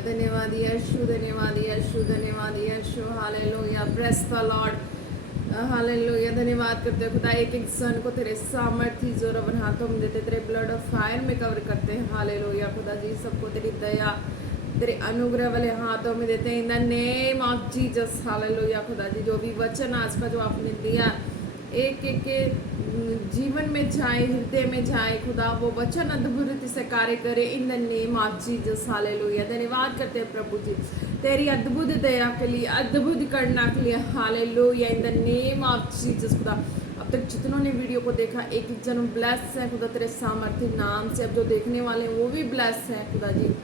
धन्यवाद यीशु, धन्यवाद यीशु, धन्यवाद यीशु। Hallelujah, praise the lord. Hallelujah, धन्यवाद करते हैं खुदा। एक एक सन को तेरे सामर्थ्य जोरावर हाथों में देते, तेरे ब्लड ऑफ फायर में कवर करते हैं। हालेलुया खुदा जी, सबको तेरी दया, तेरे अनुग्रह वाले हाथों में देते हैं in the name of Jesus. Hallelujah खुदा जी, जो भी वचन आज का जो आपने दिया एक एक के जीवन में जाए, हृदय में जाए खुदा, वो वचन अद्भुत रीति से कार्य करे इन the name of Jesus. Hallelujah, धन्यवाद करते हैं प्रभु जी तेरी अद्भुत दया के लिए, अद्भुत करना के लिए। Hallelujah, in the name of Jesus खुदा। अब तक जितनों ने वीडियो को देखा, एक एक जन ब्लेस है खुदा तेरे सामर्थ्य नाम से। अब जो देखने वाले हैं वो भी ब्लेस है खुदा जी,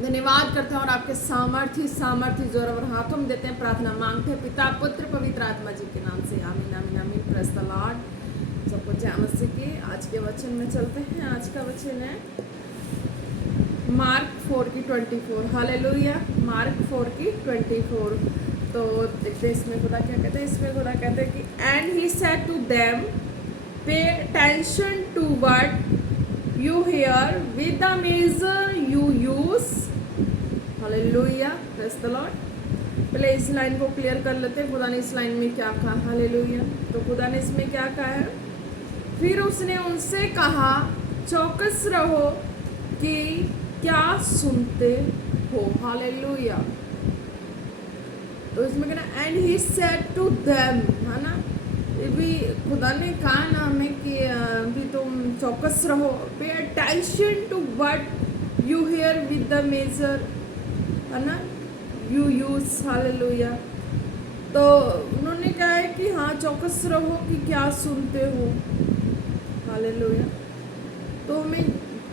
धन्यवाद करते हैं और आपके सामर्थ्य जोरावर हाथों में देते हैं। प्रार्थना मांगते हैं पिता पुत्र पवित्र आत्मा जी के नाम से, आमीन आमीन आमीन। Praise the Lord. सबको जय मसीह की। आज के वचन में चलते हैं। आज का वचन है मार्क 4:24। Hallelujah, mark 4:24। तो देखते हैं इसमें खुदा क्या कहते हैं। इसमें खुदा कहते हैं कि and he said to them pay attention to what you hear with the measure you use. Hallelujah, praise the Lord. पहले इस लाइन को क्लियर कर लेते हैं, खुदा ने इस लाइन में क्या कहा। हालेलुया, तो खुदा ने इसमें क्या कहा है। फिर उसने उनसे कहा, चौकस रहो कि क्या सुनते हो। हालेलुया, तो इसमें कहना and he said to them, है ना। ये भी खुदा ने कहा ना हमें कि भी तुम चौकस रहो, pay attention to what you hear with the measure, है ना, यू यूज। हालेलुया, तो उन्होंने कहा है कि हाँ चौकस रहो कि क्या सुनते हो। हालेलुया, तो हमें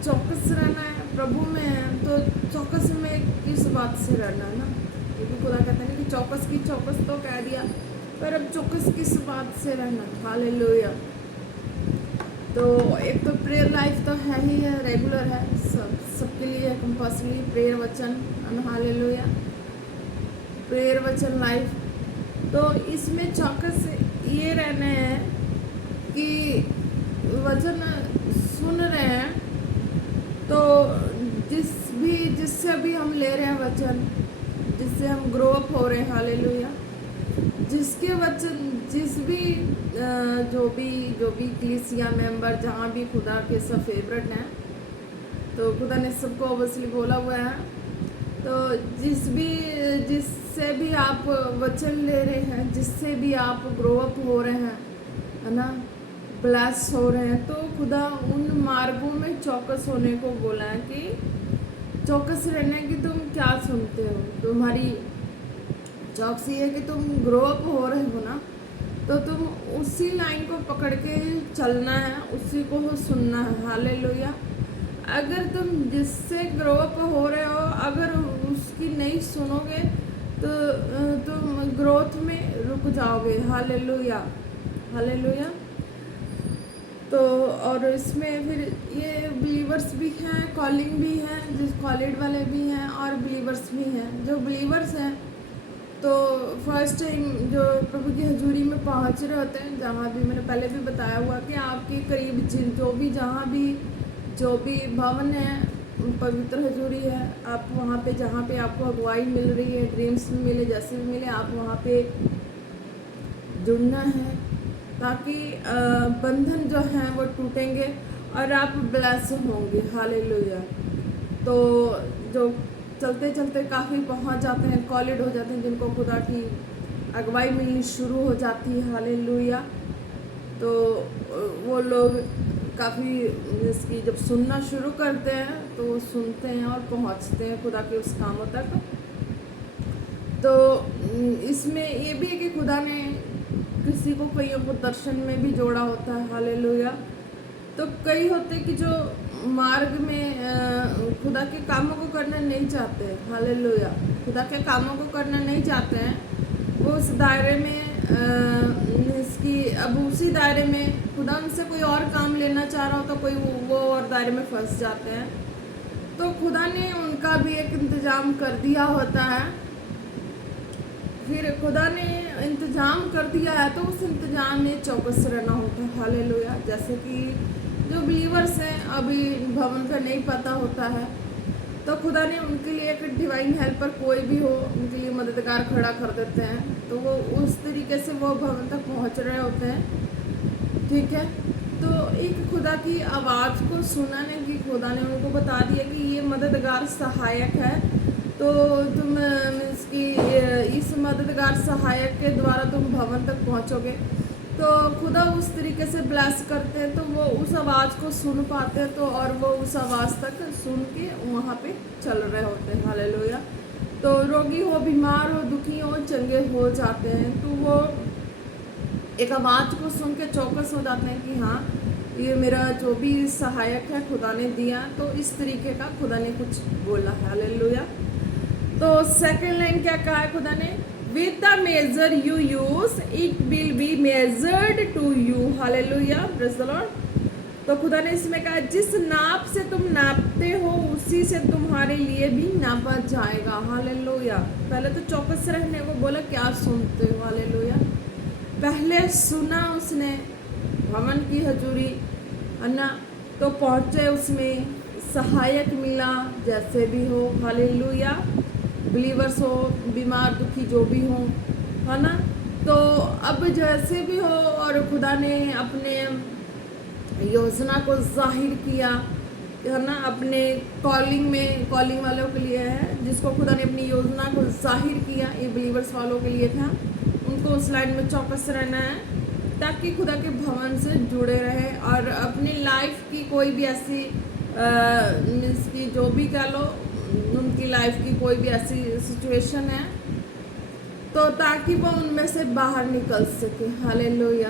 चौकस रहना है, प्रभु में है तो चौकस में किस बात से रहना है ना। ये भी खुदा कहते हैं कि चौकस की चौकस तो कह दिया, पर अब चौकस किस बात से रहना। हालेलुया, तो एक तो प्रेयर लाइफ तो है ही है, रेगुलर है, सबके लिए कंपल्सरी प्रेयर वचन। हालेलुया, प्रेयर वचन लाइफ। तो इसमें चौकस ये रहना है कि वचन सुन रहे हैं, तो जिससे अभी हम ले रहे हैं वचन, जिससे हम ग्रो अप हो रहे हैं। हालेलुया, जिसके वचन जो भी कलीसिया मेंबर जहाँ भी खुदा के सब फेवरेट हैं, तो खुदा ने सबको ऑब्वियसली बोला हुआ है। तो जिससे भी आप वचन ले रहे हैं, जिससे भी आप ग्रो अप हो रहे हैं, है ना, ब्लेस हो रहे हैं, तो खुदा उन मार्गों में चौकस होने को बोला है कि चौकस रहना है कि तुम क्या सुनते हो। तुम्हारी चौकसी है कि तुम ग्रो अप हो रहे हो ना, तो तुम उसी लाइन को पकड़ के चलना है, उसी को सुनना है। हालेलुया, अगर तुम जिससे ग्रो अप हो रहे हो, अगर उसकी नहीं सुनोगे तो तुम ग्रोथ में रुक जाओगे। Hallelujah, hallelujah. तो और इसमें फिर ये बिलीवर्स भी हैं, कॉलिंग भी हैं, जिस कॉलेड वाले भी हैं और बिलीवर्स भी हैं। जो बिलीवर्स हैं तो फर्स्ट टाइम जो प्रभु की हजूरी में पहुंच रहे होते हैं, जहाँ भी मैंने पहले भी बताया हुआ कि आपके करीब जो भी भवन है, पवित्र हजूरी है, आप वहाँ पे जहाँ पे आपको अगुवाई मिल रही है, ड्रीम्स में मिले, जैसे भी मिले, आप वहाँ पे जुड़ना है, ताकि बंधन जो हैं वो टूटेंगे और आप ब्लेस होंगे। हालेलुया, तो जो चलते चलते काफ़ी पहुँच जाते हैं, कॉलेड हो जाते हैं, जिनको खुदा की अगुवाई मिलनी शुरू हो जाती है। हालेलुया, तो वो लोग काफ़ी इसकी जब सुनना शुरू करते हैं तो सुनते हैं और पहुंचते हैं खुदा के उस कामों तक। तो इसमें ये भी है कि खुदा ने किसी को कईयों को दर्शन में भी जोड़ा होता है। हालेलुया, तो कई होते कि जो मार्ग में खुदा के कामों को करना नहीं चाहते। हालेलुया, खुदा के कामों को करना नहीं चाहते हैं, वो उस दायरे में अब उसी दायरे में खुदा उनसे कोई और काम लेना चाह रहा हो तो कोई वो और दायरे में फंस जाते हैं। तो खुदा ने उनका भी एक इंतज़ाम कर दिया होता है। फिर खुदा ने इंतज़ाम कर दिया है तो उस इंतज़ाम में चौकस रहना होता है। हालेलुया, जैसे कि जो बिलीवर्स हैं अभी भवन का नहीं पता होता है, तो खुदा ने उनके लिए एक डिवाइन हेल्पर कोई भी हो उनके लिए मददगार खड़ा कर देते हैं, तो वो उस तरीके से वो भवन तक पहुंच रहे होते हैं। ठीक है, तो एक खुदा की आवाज़ को सुना ने कि खुदा ने उनको बता दिया कि ये मददगार सहायक है, तो तुम इसकी इस मददगार सहायक के द्वारा तुम भवन तक पहुंचोगे। तो खुदा उस तरीके से ब्लेस करते हैं, तो वो उस आवाज़ को सुन पाते हैं, तो और वो उस आवाज़ तक सुन के वहाँ पे चल रहे होते हैं। हालेलुया। तो रोगी हो, बीमार हो, दुखी हो, चंगे हो जाते हैं, तो वो एक आवाज़ को सुन के चौकस हो जाते हैं कि हाँ, ये मेरा जो भी सहायक है खुदा ने दिया, तो इस तरीके का खुदा ने कुछ बोला है। हालेलुया। तो सेकंड लाइन क्या कहा है खुदा ने? With the measure you use, it will be measured to you. Hallelujah, praise the Lord. तो खुदा ने इसमें कहा जिस नाप से तुम नापते हो उसी से तुम्हारे लिए भी नापा जाएगा। हालेलुया। पहले तो चौकस रहने को बोला, क्या सुनते हो? हालेलुया। पहले सुना उसने भवन की हजूरी, है ना, तो पहुँचे, उसमें सहायक मिला जैसे भी हो। हालेलुया। बिलीवर्स हो, बीमार दुखी जो भी हो, है ना, तो अब जैसे भी हो, और खुदा ने अपने योजना को जाहिर किया, है ना, अपने कॉलिंग में, कॉलिंग वालों के लिए है, जिसको खुदा ने अपनी योजना को जाहिर किया, ये बिलीवर्स वालों के लिए था। उनको उस लाइन में चौकस रहना है ताकि खुदा के भवन से जुड़े रहे और अपनी लाइफ की कोई भी ऐसी मीन्स की जो भी कह लो, उनकी लाइफ की कोई भी ऐसी सिचुएशन है, तो ताकि वो उनमें से बाहर निकल सके। हालेलुया।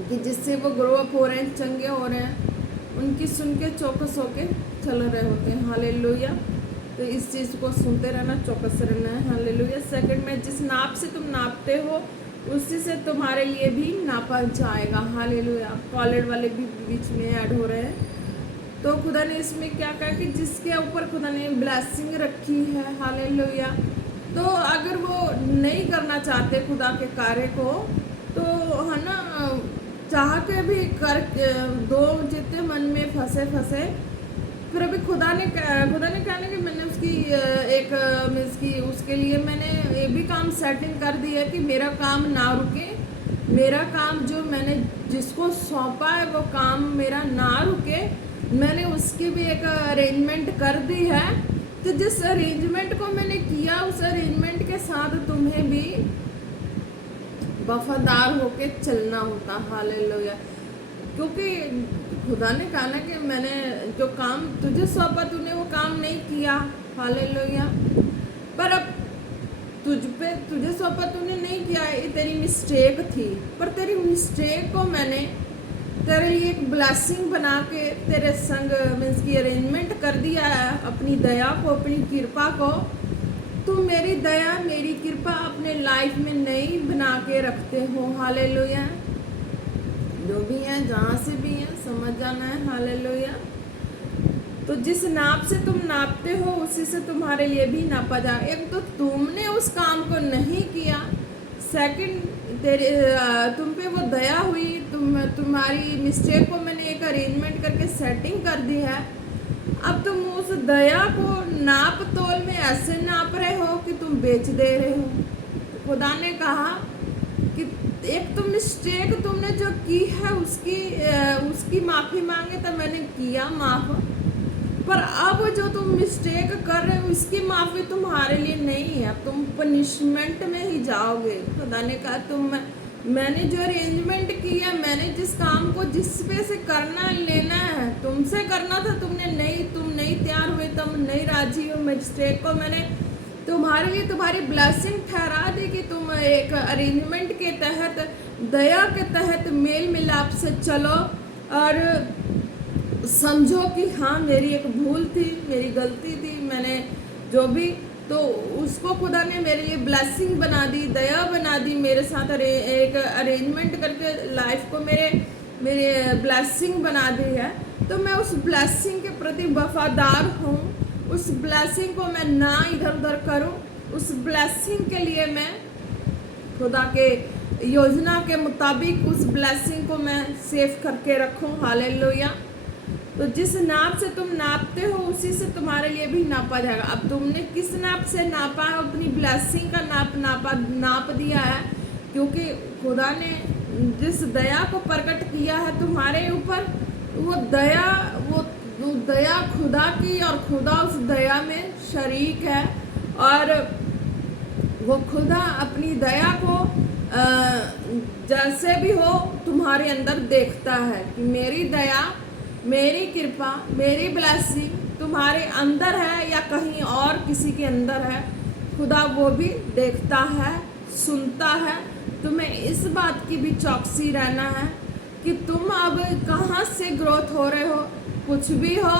कि जिससे वो ग्रो अप हो रहे हैं, चंगे हो रहे हैं, उनकी सुन के चौकस होके चल रहे होते हैं। हालेलुया। तो इस चीज़ को सुनते रहना, चौकस रहना है। हालेलुया। सेकंड में जिस नाप से तुम नापते हो उसी से तुम्हारे लिए भी नापा जाएगा। हालेलुया। कॉलेज वाले भी बीच में ऐड हो रहे हैं। तो खुदा ने इसमें क्या कहा कि जिसके ऊपर खुदा ने ब्लेसिंग रखी है, हालेलुया, तो अगर वो नहीं करना चाहते खुदा के कार्य को, तो है ना, चाह के भी कर दो जितने मन में फंसे, फिर अभी खुदा ने कहना कि मैंने उसकी एक मीन्स की उसके लिए मैंने ये भी काम सेटिंग कर दी है कि मेरा काम ना रुके, मेरा काम जो मैंने जिसको सौंपा है वो काम मेरा ना रुके, मैंने उसकी भी एक अरेंजमेंट कर दी है। तो जिस अरेंजमेंट को मैंने किया उस अरेंजमेंट के साथ तुम्हें भी वफादार होके चलना होता। हालेलुया। क्योंकि खुदा ने कहा ना कि मैंने जो काम तुझे सौंपा तूने वो काम नहीं किया। हालेलुया। पर अब तुझे सौंपा तूने नहीं किया, ये तेरी मिस्टेक थी, पर तेरी मिस्टेक को मैंने तेरे लिए एक ब्लेसिंग बना के तेरे संग मीन्स की अरेंजमेंट कर दिया है, अपनी दया को, अपनी कृपा को। तो मेरी दया, मेरी कृपा अपने लाइफ में नहीं बना के रखते हो। हालेलुया। जो भी है, जहाँ से भी है, समझ जाना है। हालेलुया। तो जिस नाप से तुम नापते हो उसी से तुम्हारे लिए भी नापा जाए। एक तो तुमने उस काम को नहीं किया, सेकंड तुम पे वो दया हुई, तुम्हारी मिस्टेक को मैंने एक अरेंजमेंट करके सेटिंग कर दी है। अब तुम उस दया को नाप तोल में ऐसे नाप रहे हो कि तुम बेच दे रहे हो। खुदा ने कहा कि एक तो मिस्टेक तुमने जो की है उसकी माफ़ी मांगे, तो मैंने किया माफ़, पर अब जो तुम मिस्टेक कर रहे हो उसकी माफ़ी तुम्हारे लिए नहीं है, तुम पनिशमेंट में ही जाओगे। खुदा ने कहा मैंने जो अरेंजमेंट किया, मैंने जिस काम को जिस पे से करना लेना है तुमसे करना था, तुम नहीं तैयार हुए, तुम नहीं राजी हो। मिस्टेक को मैंने तुम्हारे लिए तुम्हारी ब्लेसिंग ठहरा दी कि तुम एक अरेंजमेंट के तहत, दया के तहत मेल मिलाप से चलो और समझो कि हाँ मेरी एक भूल थी, मेरी गलती थी, मैंने जो भी, तो उसको खुदा ने मेरे लिए ब्लेसिंग बना दी, दया बना दी, मेरे साथ एक अरेंजमेंट करके लाइफ को मेरे ब्लेसिंग बना दी है। तो मैं उस ब्लेसिंग के प्रति वफादार हूँ, उस ब्लेसिंग को मैं ना इधर उधर करूँ, उस ब्लेसिंग के लिए मैं खुदा के योजना के मुताबिक उस ब्लेसिंग को मैं सेव करके रखूँ। हालेलुया। तो जिस नाप से तुम नापते हो उसी से तुम्हारे लिए भी नापा जाएगा। अब तुमने किस नाप से नापा है, अपनी ब्लेसिंग का नाप दिया है, क्योंकि खुदा ने जिस दया को प्रकट किया है तुम्हारे ऊपर, वो दया खुदा की, और खुदा उस दया में शरीक है, और वो खुदा अपनी दया को जैसे भी हो तुम्हारे अंदर देखता है कि मेरी दया, मेरी कृपा, मेरी ब्लेसिंग तुम्हारे अंदर है या कहीं और किसी के अंदर है। खुदा वो भी देखता है, सुनता है। तुम्हें इस बात की भी चौकसी रहना है कि तुम अब कहाँ से ग्रोथ हो रहे हो, कुछ भी हो,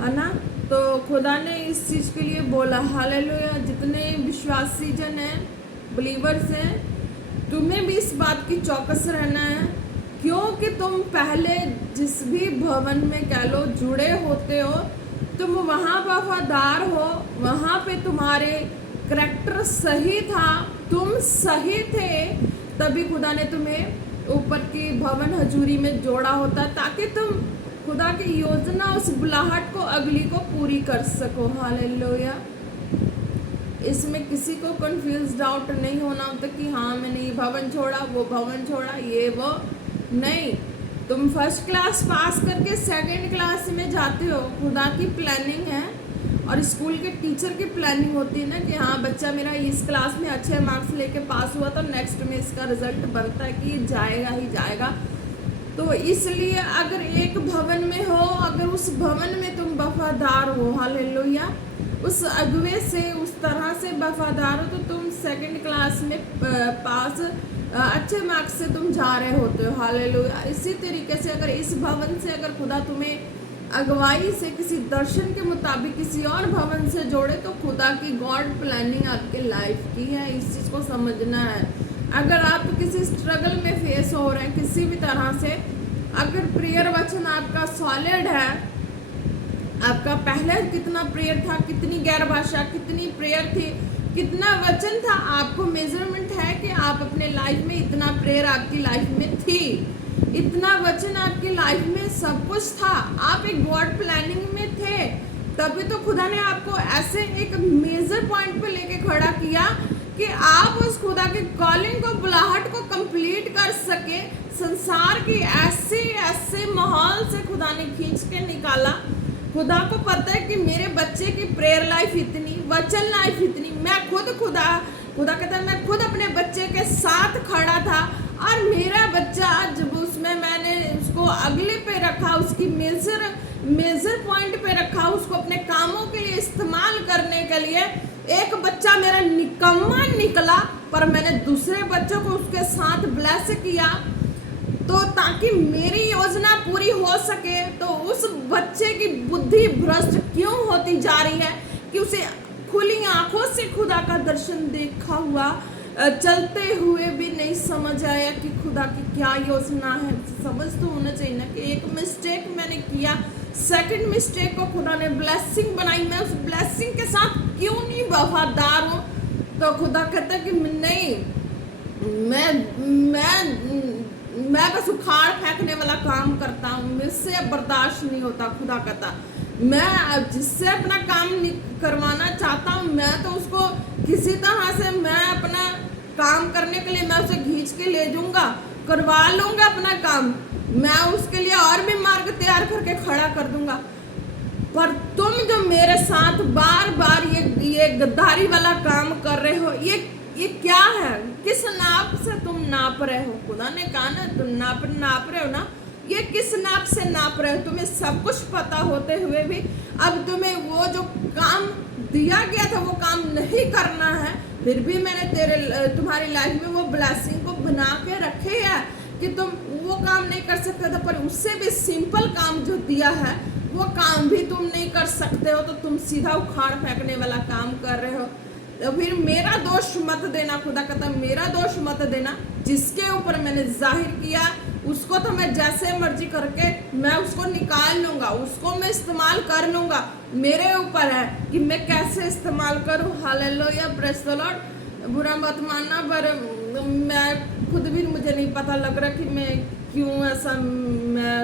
है ना। तो खुदा ने इस चीज़ के लिए बोला, हालेलुया। जितने विश्वासी जन हैं, बिलीवर्स हैं, तुम्हें भी इस बात की चौकस रहना है, क्योंकि तुम पहले जिस भी भवन में कह लो जुड़े होते हो, तुम वहाँ वफादार हो, वहाँ पे तुम्हारे करैक्टर सही था, तुम सही थे, तभी खुदा ने तुम्हें ऊपर की भवन हजूरी में जोड़ा होता, ताकि तुम खुदा की योजना, उस बुलाहट को, अगली को पूरी कर सको। हालेलुया। इसमें किसी को कंफ्यूज डाउट नहीं होना होता कि हाँ मैंने ये भवन छोड़ा, वो भवन छोड़ा, ये वो नहीं। तुम फर्स्ट क्लास पास करके सेकंड क्लास में जाते हो, खुदा की प्लानिंग है। और स्कूल के टीचर की प्लानिंग होती है ना कि हाँ बच्चा मेरा इस क्लास में अच्छे मार्क्स लेके पास हुआ, तो नेक्स्ट में इसका रिजल्ट बनता है कि जाएगा ही जाएगा। तो इसलिए अगर एक भवन में हो, अगर उस भवन में तुम वफादार हो, हालेलुया, उस अगुवे से उस तरह से वफादार हो, तो तुम सेकंड क्लास में पास अच्छे मार्क्स से तुम जा रहे होते हो। हालेलुया। इसी तरीके से अगर इस भवन से अगर खुदा तुम्हें अगुवाई से किसी दर्शन के मुताबिक किसी और भवन से जोड़े, तो खुदा की गॉड प्लानिंग आपके लाइफ की है। इस चीज़ को समझना है। अगर आप किसी स्ट्रगल में फेस हो रहे हैं किसी भी तरह से, अगर प्रेयर वचन आपका सॉलिड है, आपका पहले कितना प्रेयर था, कितनी गैर भाषा, कितनी प्रेयर थी, कितना वचन था, आपको मेजरमेंट है कि आप अपने लाइफ में इतना प्रेयर आपकी लाइफ में थी, इतना वचन आपकी लाइफ में सब कुछ था, आप एक गॉड प्लानिंग में थे, तभी तो खुदा ने आपको ऐसे एक मेजर पॉइंट पे लेके खड़ा किया कि आप उस खुदा के कॉलिंग को, बुलाहट को कंप्लीट कर सके। संसार की ऐसे माहौल से खुदा ने खींच के निकाला। खुदा को पता है कि मेरे बच्चे की प्रेयर लाइफ इतनी, वचन लाइफ इतनी, मैं खुद खुदा कहता है मैं खुद अपने बच्चे के साथ खड़ा था, और मेरा बच्चा जब उसमें मैंने उसको अगले पे रखा, उसकी मेजर पॉइंट पे रखा, उसको अपने कामों के लिए इस्तेमाल करने के लिए, एक बच्चा मेरा निकम्मा निकला, पर मैंने दूसरे बच्चों को उसके साथ ब्लेस किया, तो ताकि मेरी योजना पूरी हो सके। तो उस बच्चे की बुद्धि भ्रष्ट क्यों होती जा रही है कि उसे खुली आंखों से खुदा का दर्शन देखा हुआ चलते हुए भी नहीं समझ आया कि खुदा की क्या योजना है। समझ तो होना चाहिए ना कि एक मिस्टेक मैंने किया, सेकंड मिस्टेक को खुदा ने ब्लेसिंग बनाई, मैं उस ब्लेसिंग के साथ क्यों नहीं वफादार हूँ। तो खुदा कहता है कि नहीं, मैं बस उखाड़ फेंकने वाला काम करता हूँ, मुझसे अब बर्दाश्त नहीं होता। खुदा कहता मैं जिससे अपना काम करवाना चाहता हूँ, मैं तो उसको किसी तरह से मैं अपना काम करने के लिए मैं उसे खींच के ले जाऊंगा, करवा लूंगा अपना काम, मैं उसके लिए और भी मार्ग तैयार करके खड़ा कर दूंगा। पर तुम जो मेरे साथ बार बार ये गद्दारी वाला काम कर रहे हो, ये क्या है? किस नाप से तुम नाप रहे हो? खुदा ने कहा ना तुम नाप रहे हो ना, ये किस नाप से नाप रहे हो? तुम्हें सब कुछ पता होते हुए भी अब तुम्हें वो जो काम दिया गया था वो काम नहीं करना है, फिर भी मैंने तुम्हारी लाइफ में वो ब्लेसिंग को बना के रखे है कि तुम वो काम नहीं कर सकते थे, पर उससे भी सिंपल काम जो दिया है वो काम भी तुम नहीं कर सकते हो, तो तुम सीधा उखाड़ फेंकने वाला काम कर रहे हो। तो फिर मेरा दोष मत देना, खुदा कहता मेरा दोष मत देना, जिसके ऊपर मैंने जाहिर किया उसको तो मैं जैसे मर्जी करके मैं उसको निकाल लूंगा, उसको मैं इस्तेमाल कर लूंगा। मेरे ऊपर है कि मैं कैसे इस्तेमाल करूं। Hallelujah, praise the Lord. बुरा मत मानना, पर मैं खुद भी मुझे नहीं पता लग रहा कि मैं क्यों ऐसा मैं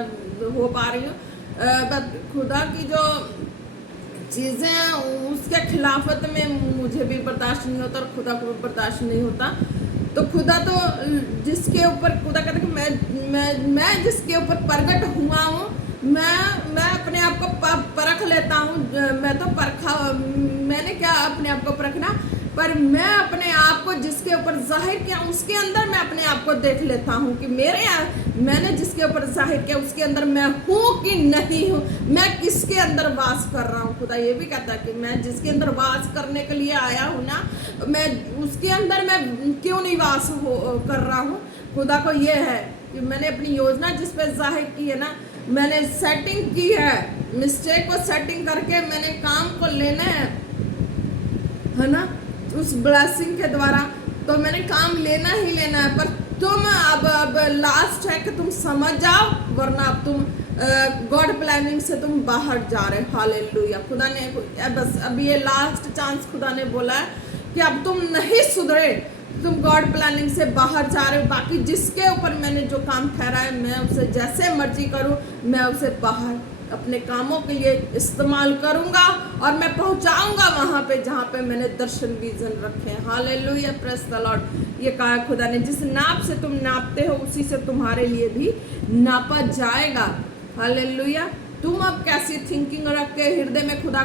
हो पा रही हूँ। खुदा की जो चीज़ें हैं उसके खिलाफत में मुझे भी बर्दाश्त नहीं होता और खुदा को भी बर्दाश्त नहीं होता। तो खुदा तो जिसके ऊपर खुदा कहता है कि मैं जिसके ऊपर प्रगट हुआ हूँ, मैं अपने आप को परख लेता हूँ। मैं तो मैंने क्या अपने आप को परखना, पर मैं अपने आप को जिसके ऊपर जाहिर किया उसके अंदर मैं अपने आप को देख लेता हूँ कि मैंने जिसके ऊपर जाहिर किया उसके अंदर मैं हूँ कि नहीं हूँ, मैं किसके अंदर वास कर रहा हूँ। खुदा ये भी कहता है कि मैं जिसके अंदर वास करने के लिए आया हूँ ना, मैं उसके अंदर मैं क्यों नहीं वास कर रहा हूँ। खुदा को ये है कि मैंने अपनी योजना जिस पे जाहिर की है ना, मैंने सेटिंग की है, मिस्टेक को सेटिंग करके मैंने काम को लेना है ना, उस ब्लेसिंग के द्वारा तो मैंने काम लेना ही लेना है। पर तुम अब लास्ट है कि तुम समझ जाओ, वरना अब तुम गॉड प्लानिंग से तुम बाहर जा रहे। हालेलुया। खुदा ने बस अब ये लास्ट चांस खुदा ने बोला है कि अब तुम नहीं सुधरे, तुम गॉड प्लानिंग से बाहर जा रहे हो। बाकी जिसके ऊपर मैंने जो काम ठहरा है, मैं उसे जैसे मर्जी करूं, मैं उसे बाहर अपने कामों के लिए इस्तेमाल करूंगा और मैं पहुंचाऊंगा वहां पे जहां पे मैंने दर्शन विजन रखे हैं। Hallelujah, praise the Lord. ये कहा खुदा ने, जिस नाप से तुम नापते हो उसी से तुम्हारे लिए भी नापा जाएगा। हालेलुया। तुम अब कैसी थिंकिंग रख के हृदय में खुदा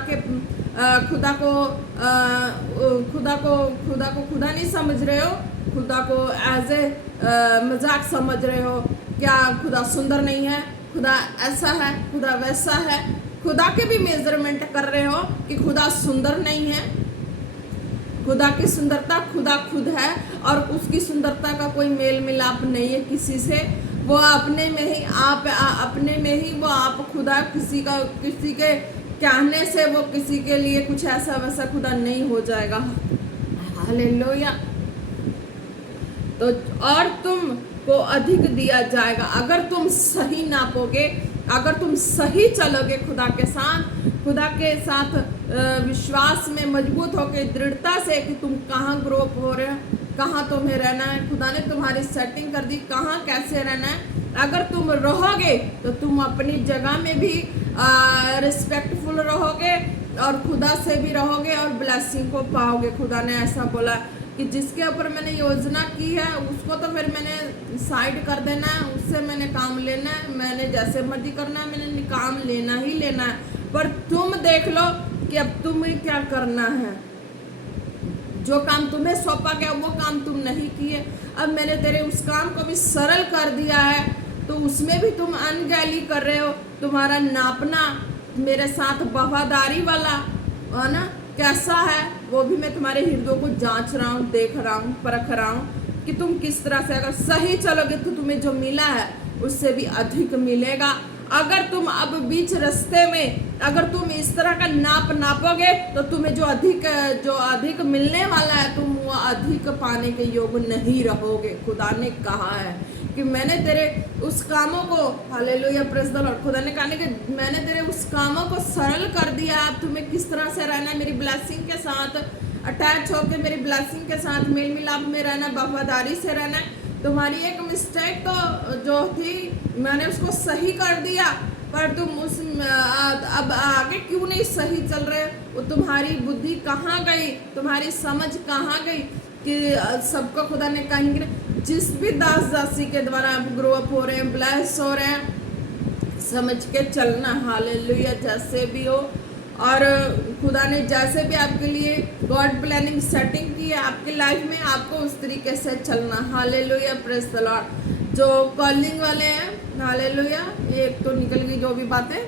को खुदा नहीं समझ रहे हो, खुदा को एज ए मजाक समझ रहे हो। क्या खुदा सुंदर नहीं है, खुदा ऐसा है, खुदा वैसा है। खुदा के भी मेजरमेंट कर रहे हो कि खुदा सुंदर नहीं है। खुदा की सुंदरता खुदा खुद है और उसकी सुंदरता का कोई मेल मिलाप नहीं है किसी से। वो अपने में ही अपने में ही वो आप खुदा किसी के कहने से वो किसी के लिए कुछ ऐसा वैसा खुदा नहीं हो जाएगा। हालेलुया। तो और तुम को अधिक दिया जाएगा अगर तुम सही नापोगे, अगर तुम सही चलोगे खुदा के साथ विश्वास में मजबूत होके दृढ़ता से कि तुम कहाँ ग्रो अप हो रहे हो, कहाँ तुम्हें रहना है। खुदा ने तुम्हारी सेटिंग कर दी कहाँ कैसे रहना है। अगर तुम रहोगे तो तुम अपनी जगह में भी रिस्पेक्टफुल रहोगे और खुदा से भी रहोगे और ब्लेसिंग को पाओगे। खुदा ने ऐसा बोला कि जिसके ऊपर मैंने योजना की है उसको तो फिर मैंने साइड कर देना है, उससे मैंने काम लेना है, मैंने जैसे मर्जी करना है, मैंने काम लेना ही लेना है। पर तुम देख लो कि अब तुम्हें क्या करना है। जो काम तुम्हें सौंपा गया वो काम तुम नहीं किए, अब मैंने तेरे उस काम को भी सरल कर दिया है, तो उसमें भी तुम अनगैली कर रहे हो। तुम्हारा नापना मेरे साथ वफादारी वाला है ना, कैसा है वो भी मैं तुम्हारे हृदय को जांच रहा हूँ, देख रहा हूँ, परख रहा हूँ कि तुम किस तरह से अगर सही चलोगे तो तुम्हें जो मिला है उससे भी अधिक मिलेगा। अगर तुम अब बीच रास्ते में अगर तुम इस तरह का नापोगे तो तुम्हें जो अधिक मिलने वाला है तुम वो अधिक पाने के योग्य नहीं रहोगे। खुदा ने कहा है कि मैंने तेरे उस कामों को, हालेलुया, प्रेज द लॉर्ड, खुदा ने कहा कि मैंने तेरे उस कामों को सरल कर दिया। अब तुम्हें किस तरह से रहना है, मेरी ब्लेसिंग के साथ अटैच होकर मेरी ब्लेसिंग के साथ मेल मिलाप में रहना, वफादारी से रहना है। तुम्हारी एक मिस्टेक तो जो थी मैंने उसको सही कर दिया, पर तुम अब आगे क्यों नहीं सही चल रहे। वो तुम्हारी बुद्धि कहाँ गई, तुम्हारी समझ कहाँ गई कि सबको खुदा ने कहा जिस भी दासी के द्वारा आप ग्रो अप हो रहे हैं, ब्लेस हो रहे हैं, समझ के चलना। हालेलुया। जैसे भी हो और खुदा ने जैसे भी आपके लिए गॉड प्लानिंग सेटिंग की है आपकी लाइफ में, आपको उस तरीके से चलना। Hallelujah, praise the Lord. जो कॉलिंग वाले हैं, हालेलुया, ये तो निकल गई जो भी बातें,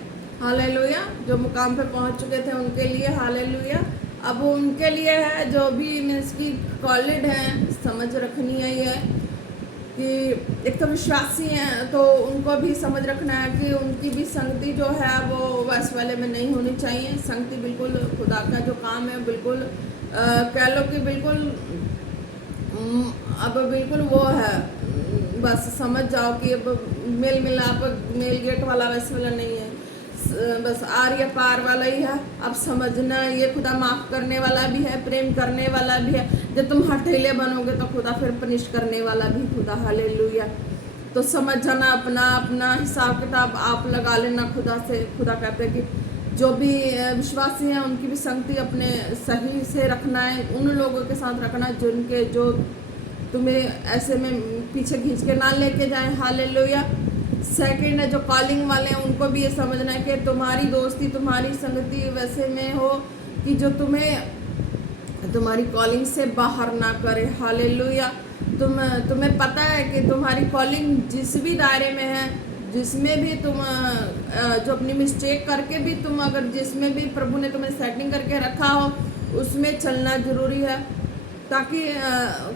हालेलुया, जो मुकाम पे पहुंच चुके थे उनके लिए, हालेलुया। अब उनके लिए है जो भी मीन्स की कॉलिड है, समझ रखनी है ये कि एक तो विश्वासी हैं तो उनको भी समझ रखना है कि उनकी भी संगति जो है वो वैसे वाले में नहीं होनी चाहिए। संगति बिल्कुल खुदा का जो काम है बिल्कुल कह लो कि बिल्कुल अब बिल्कुल वो है, बस समझ जाओ कि अब मेल गेट वाला वैसे वाला नहीं है, बस आर या पार वाला ही है। अब समझना ये खुदा माफ़ करने वाला भी है, प्रेम करने वाला भी है। जब तुम हठीले बनोगे तो खुदा फिर पनिश करने वाला भी खुदा। हालेलुया। तो समझ जाना, अपना अपना हिसाब किताब आप लगा लेना खुदा से। खुदा कहते हैं कि जो भी विश्वासी हैं उनकी भी संगति अपने सही से रखना है, उन लोगों के साथ रखना है जिनके जो तुम्हें ऐसे में पीछे खींच के ना लेके जाए। हालेलुया। सेकंड है जो कॉलिंग वाले हैं, उनको भी ये समझना है कि तुम्हारी दोस्ती, तुम्हारी संगति वैसे में हो कि जो तुम्हारी कॉलिंग से बाहर ना करे। हालेलुया। तुम्हें पता है कि तुम्हारी कॉलिंग जिस भी दायरे में है, जिसमें भी तुम जो अपनी मिस्टेक करके भी तुम अगर जिसमें भी प्रभु ने तुम्हें सेटिंग करके रखा हो उसमें चलना जरूरी है, ताकि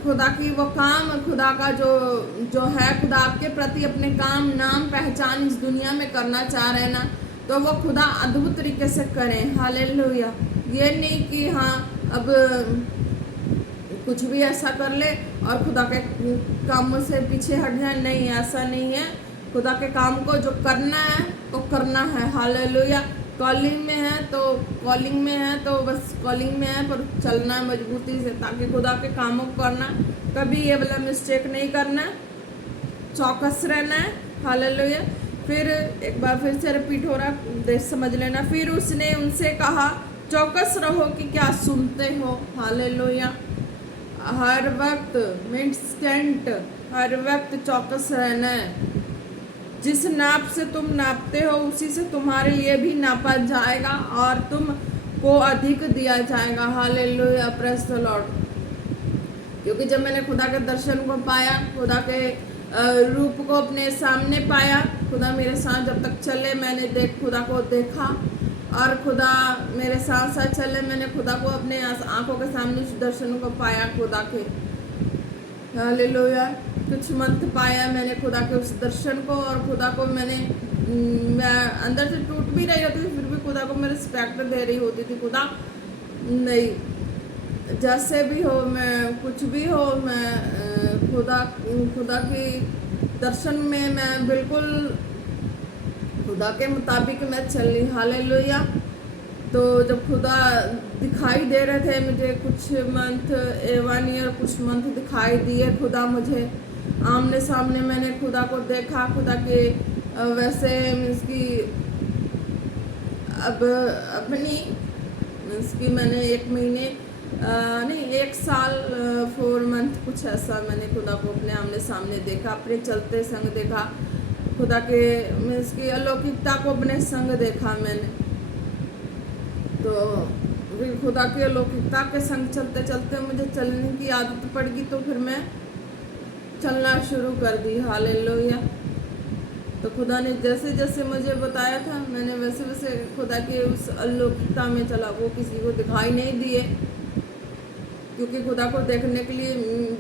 खुदा की वो काम, खुदा का जो है, खुदा आपके प्रति अपने काम, नाम, पहचान इस दुनिया में करना चाह रहे हैं ना, तो वो खुदा अद्भुत तरीके से करें। हालेलुया। ये नहीं कि हाँ अब कुछ भी ऐसा कर ले और खुदा के कामों से पीछे हट जाए। नहीं, ऐसा नहीं है। खुदा के काम को जो करना है वो करना है। हालेलुया। कॉलिंग में है तो बस कॉलिंग में है, पर चलना है मजबूती से, ताकि खुदा के कामों को करना, कभी ये वाला मिस्टेक नहीं करना, चौकस रहना है। हालेलुया। फिर एक बार फिर से रिपीट हो रहा, समझ लेना। फिर उसने उनसे कहा, चौकस रहो कि क्या सुनते हो। हालेलुया। हर वक्त मिनस्टेंट, हर वक्त चौकस रहना है। जिस नाप से तुम नापते हो उसी से तुम्हारे लिए भी नापा जाएगा और तुम को अधिक दिया जाएगा। हालेलुया। Praise the Lord. क्योंकि जब मैंने खुदा के दर्शन को पाया, खुदा के रूप को अपने सामने पाया, खुदा मेरे साथ जब तक चले, मैंने खुदा को देखा और खुदा मेरे साथ साथ चले, मैंने खुदा को अपने आंखों के सामने उस दर्शन को पाया खुदा के। हालेलुया। कुछ मंथ पाया मैंने खुदा के उस दर्शन को, और खुदा को मैं अंदर से टूट भी रही होती थी, फिर भी खुदा को मैं रिस्पेक्ट दे रही होती थी। खुदा नहीं, जैसे भी हो, मैं कुछ भी हो, मैं खुदा की दर्शन में मैं बिल्कुल खुदा के मुताबिक मैं चल रही। हालेलुया। तो जब खुदा दिखाई दे रहे थे मुझे, कुछ मंथ 1 ईयर कुछ मंथ दिखाई दिए खुदा मुझे आमने सामने, मैंने खुदा को देखा। खुदा के वैसे मीन्स की अब अपनी मीन्स की मैंने 1 महीने नहीं 1 साल 4 मंथ कुछ ऐसा मैंने खुदा को अपने आमने सामने देखा, अपने चलते संग देखा, खुदा के मीन्स की अलौकिकता को अपने संग देखा मैंने। तो फिर खुदा की अलौकिकता के संग चलते चलते मुझे चलने की आदत पड़ गई, तो फिर मैं चलना शुरू कर दी। हालेलुया। तो खुदा ने जैसे जैसे मुझे बताया था, मैंने वैसे वैसे खुदा के उस अलौकिकता में चला। वो किसी को दिखाई नहीं दिए, क्योंकि खुदा को देखने के लिए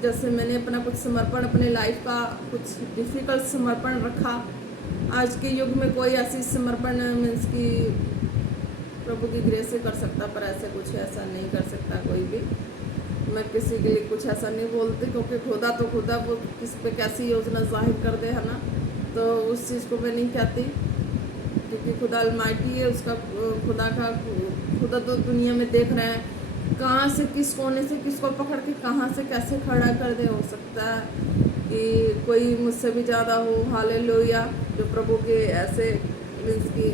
जैसे मैंने अपना कुछ समर्पण, अपने लाइफ का कुछ डिफ़िकल्ट समर्पण रखा। आज के युग में कोई ऐसी समर्पण मीन्स की प्रभु की ग्रेस से कर सकता, पर ऐसे कुछ ऐसा नहीं कर सकता कोई भी। मैं किसी के लिए कुछ ऐसा नहीं बोलती, क्योंकि खुदा तो खुदा, वो किस पे कैसी योजना जाहिर कर दे, है ना, तो उस चीज़ को मैं नहीं कहती, क्योंकि खुदा अलमाइटी है। उसका खुदा तो दुनिया में देख रहे हैं, कहाँ से किस कोने से किसको पकड़ के कहाँ से कैसे खड़ा कर दे। हो सकता है कि कोई मुझसे भी ज़्यादा हो। हालेलुया। जो प्रभु के ऐसे मीन्स की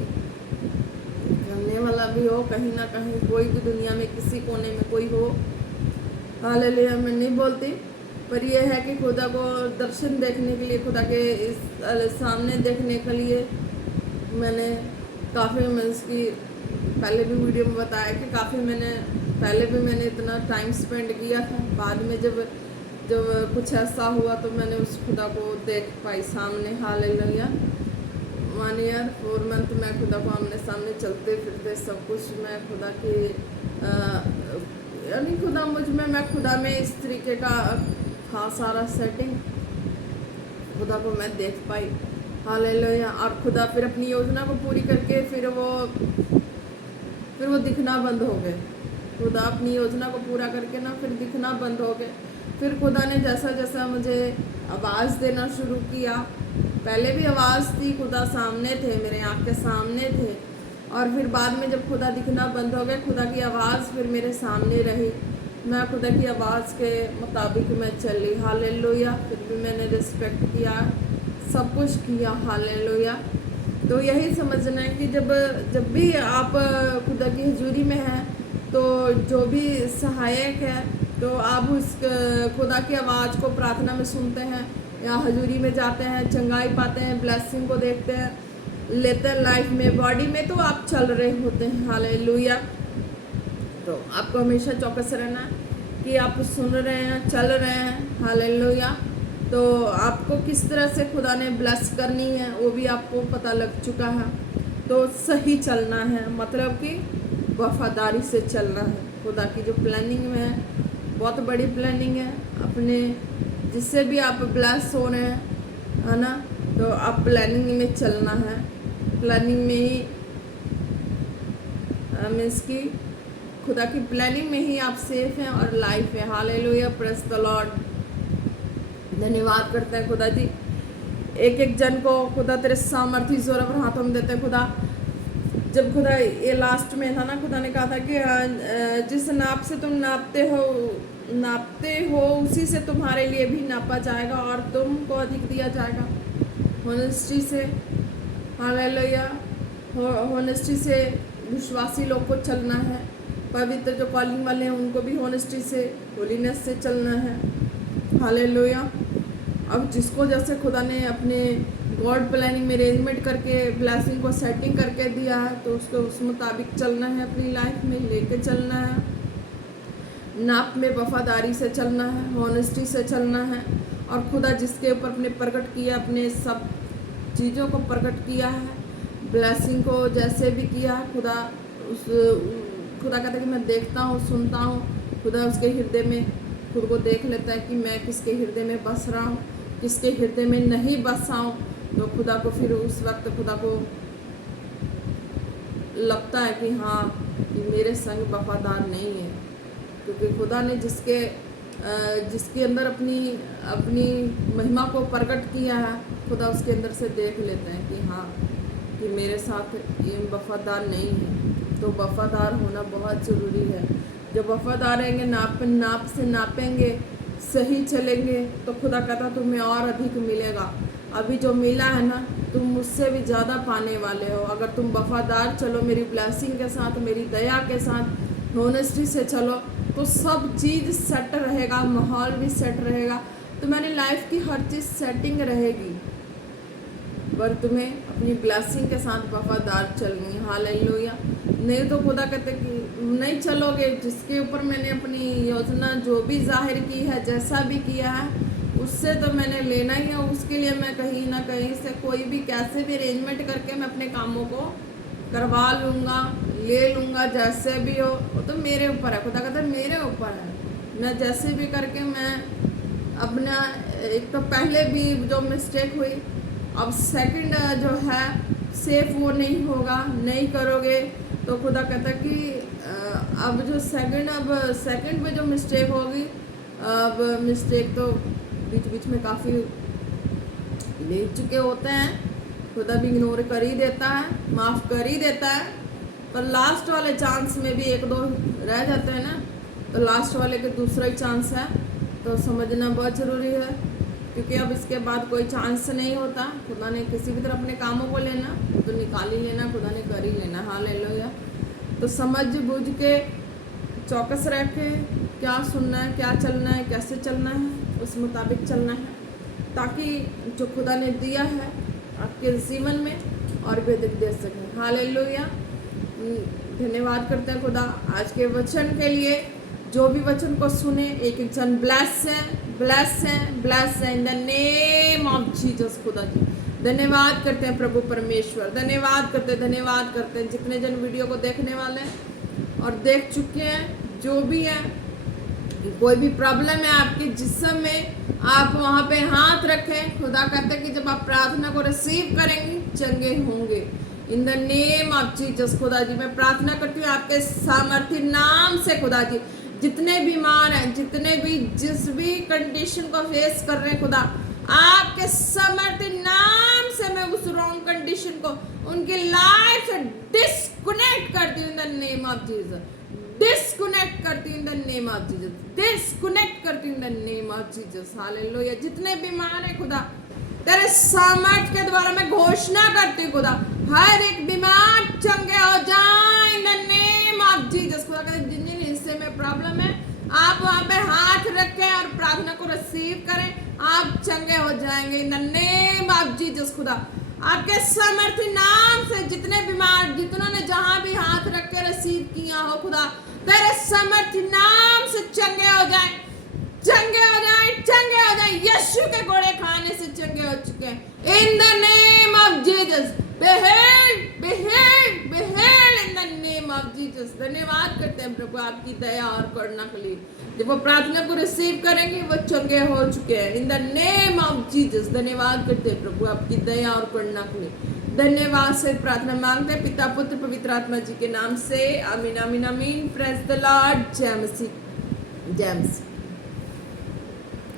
करने वाला भी हो, कहीं ना कहीं कोई भी दुनिया में किसी कोने में कोई हो। हालेलुया। मैं नहीं बोलती, पर यह है कि खुदा को दर्शन देखने के लिए, खुदा के इस सामने देखने के लिए मैंने काफ़ी मीन्स की पहले भी वीडियो में बताया कि काफ़ी पहले भी मैंने इतना टाइम स्पेंड किया था। बाद में जब कुछ ऐसा हुआ तो मैंने उस खुदा को देख पाई सामने। हालेलुया। 1 ईयर 4 मंथ मैं खुदा को आमने सामने चलते फिरते सब कुछ मैं खुदा के यानी खुदा मुझ में, मैं खुदा में इस तरीके का था सारा सेटिंग, खुदा को मैं देख पाई। हालेलुया। और खुदा फिर अपनी योजना को पूरी करके फिर वो दिखना बंद हो गए। खुदा अपनी योजना को पूरा करके ना फिर दिखना बंद हो गए। फिर खुदा ने जैसा जैसा मुझे आवाज़ देना शुरू किया, पहले भी आवाज़ थी, खुदा सामने थे, मेरे आँख के सामने थे, और फिर बाद में जब खुदा दिखना बंद हो गए, खुदा की आवाज़ फिर मेरे सामने रही। मैं खुदा की आवाज़ के मुताबिक मैं चली। हालेलुया। फिर भी मैंने रिस्पेक्ट किया, सब कुछ किया। हालेलुया। तो यही समझना है कि जब भी आप खुदा की हजूरी में हैं तो जो भी सहायक है तो आप उस खुदा की आवाज़ को प्रार्थना में सुनते हैं या हजूरी में जाते हैं, चंगाई पाते हैं, ब्लेसिंग को देखते हैं, लेते हैं लाइफ में, बॉडी में, तो आप चल रहे होते हैं। हालेलुया। तो आपको हमेशा चौकस रहना है कि आप सुन रहे हैं, चल रहे हैं। हालेलुया। तो आपको किस तरह से खुदा ने ब्लेस करनी है वो भी आपको पता लग चुका है। तो सही चलना है, मतलब कि वफादारी से चलना है। खुदा की जो प्लानिंग में है, बहुत बड़ी प्लानिंग है अपने, जिससे भी आप ब्लेस हो रहे हैं, है ना, तो आप प्लानिंग में चलना है। प्लानिंग में ही मीन्स कि खुदा की प्लानिंग में ही आप सेफ हैं और लाइफ है। Hallelujah, praise the Lord. धन्यवाद करते हैं खुदा जी, एक एक जन को खुदा तेरे सामर्थी जोर और हाथों में देते हैं खुदा। जब खुदा ये लास्ट में था ना, खुदा ने कहा था कि जिस नाप से तुम नापते हो उसी से तुम्हारे लिए भी नापा जाएगा और तुमको अधिक दिया जाएगा। होनेस्टी से, हालेलुया, होनेस्टी से विश्वासी लोग को चलना है। पवित्र जो कॉलिंग वाले हैं उनको भी होनेस्टी से, होलीनेस से चलना है। हालेलुया। अब जिसको जैसे खुदा ने अपने गॉड प्लानिंग में अरेंजमेंट करके ब्लेसिंग को सेटिंग करके दिया है तो उसको उस मुताबिक चलना है, अपनी लाइफ में लेके चलना है। नाप में वफादारी से चलना है, होनेस्टी से चलना है। और खुदा जिसके ऊपर अपने प्रकट किया, अपने सब चीज़ों को प्रकट किया है, ब्लेसिंग को जैसे भी किया है, खुदा कहता है कि मैं देखता हूँ, सुनता हूँ। खुदा उसके हृदय में खुद को देख लेता है कि मैं किसके हृदय में बस रहा हूँ, किसके हृदय में नहीं बसा हूँ। तो खुदा को फिर उस वक्त खुदा को लगता है कि हाँ, कि मेरे संग वफादार नहीं है, क्योंकि खुदा ने जिसके अंदर अपनी महिमा को प्रकट किया है, खुदा उसके अंदर से देख लेते हैं कि हाँ, कि मेरे साथ ये वफादार नहीं है। तो वफादार होना बहुत ज़रूरी है। जब वफादार रहेंगे, नाप से नापेंगे, सही चलेंगे, तो खुदा कहता तुम्हें और अधिक मिलेगा। अभी जो मिला है ना, तुम मुझसे भी ज़्यादा पाने वाले हो। अगर तुम वफादार चलो मेरी ब्लेसिंग के साथ, मेरी दया के साथ, होनेस्टी से चलो, तो सब चीज़ सेट रहेगा, माहौल भी सेट रहेगा, तुम्हारी लाइफ की हर चीज़ सेटिंग रहेगी। पर तुम्हें अपनी ब्लेसिंग के साथ वफादार चलनी है। हालेलुया। नहीं तो खुदा कहते कि नहीं चलोगे, जिसके ऊपर मैंने अपनी योजना जो भी जाहिर की है, जैसा भी किया है, उससे तो मैंने लेना ही है। उसके लिए मैं कहीं ना कहीं से कोई भी कैसे भी अरेंजमेंट करके मैं अपने कामों को करवा लूँगा, ले लूँगा, जैसे भी हो। वो तो मेरे ऊपर है, खुदा कहता है मेरे ऊपर है। मैं जैसे भी करके मैं अपना, एक तो पहले भी जो मिस्टेक हुई, अब सेकंड जो है सेफ वो नहीं होगा, नहीं करोगे तो खुदा कहता कि अब जो सेकंड में जो मिस्टेक होगी, अब मिस्टेक तो बीच बीच में काफ़ी ले चुके होते हैं, खुदा भी इग्नोर कर ही देता है, माफ़ कर ही देता है। पर लास्ट वाले चांस में भी एक दो रह जाते हैं ना, तो लास्ट वाले के दूसरा ही चांस है, तो समझना बहुत ज़रूरी है, क्योंकि अब इसके बाद कोई चांस नहीं होता। खुदा ने किसी भी तरह अपने कामों को लेना तो निकाल ही लेना, खुदा ने कर ही लेना। हालेलुया। तो समझ बूझ के, चौकस रह के, क्या सुनना है, क्या चलना है, कैसे चलना है, उस मुताबिक चलना है, ताकि जो खुदा ने दिया है आपके जीवन में और भी अधिक दे सकें। हालेलुया। धन्यवाद करते हैं खुदा आज के वचन के लिए। जो भी वचन को सुने, एक एक जन ब्लेस है इन द नेम ऑफ जीसस। खुदा जी धन्यवाद करते हैं प्रभु परमेश्वर, धन्यवाद करते हैं जितने जन वीडियो को देखने वाले हैं और देख चुके हैं। जो भी है, कोई भी प्रॉब्लम है आपके जिस्म में, आप वहाँ पे हाथ रखें। खुदा कहते हैं कि जब आप प्रार्थना को रिसीव करेंगे, चंगे होंगे इन द नेम ऑफ जीसस। खुदा जी मैं प्रार्थना करती हूँ आपके सामर्थ्य नाम से। खुदा जी जितने बीमार हैं, जितने भी जिस भी कंडीशन को फेस कर रहे हैं, खुदा आपके सामर्थ्य नाम से मैं उस रॉन्ग कंडीशन को उनकी लाइफ से डिस्कनेक्ट करती हूँ इन the name of Jesus. Disconnect करती हूँ इन the name of Jesus, disconnect करती हूँ इन the name of Jesus. Hallelujah. जितने बीमार हैं खुदा तेरे सामर्थ के द्वारा मैं घोषणा करती हूँ खुदा, हर एक बीमार चंगे हो जाए इन द नेम ऑफ जीसस। खुदा कहते जिन जिन हिस्से में प्रॉब्लम है आप वहां पे हाथ रखें और प्रार्थना को रिसीव करें, आप चंगे हो जाएंगे इन द नेम ऑफ जीसस। खुदा आपके सामर्थ्य नाम से जितने बीमार, जितनों ने जहां भी हाथ रख के रिसीव किया हो खुदा, तेरे सामर्थ्य नाम से चंगे हो जाए, चंगे हो जाए, चंगे हो जाए। यीशु के घोड़े खाने से चंगे हो चुके हैं in the name of Jesus. बेहेल in the name of Jesus. धन्यवाद करते हैं प्रभु आपकी दया और करुणा के लिए, जब वो प्रार्थना को रिसीव करेंगे वो चंगे हो चुके हैं in the name of Jesus. धन्यवाद करते हैं प्रभु आपकी दया और करुणा के लिए। धन्यवाद से प्रार्थना मांगते हैं पिता पुत्र पवित्र आत्मा जी के नाम से, आमीन आमीन आमीन। Praise the Lord. जय मसीह, जय मसीह।